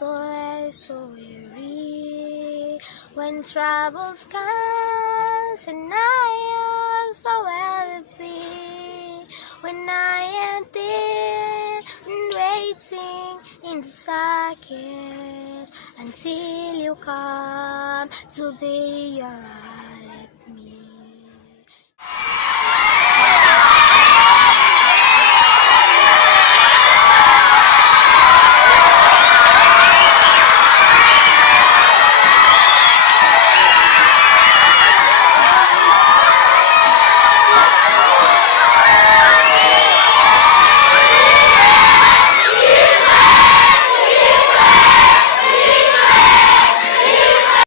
so weary. When troubles comes and I am so happy. When I am there and waiting in the socket until you come to be your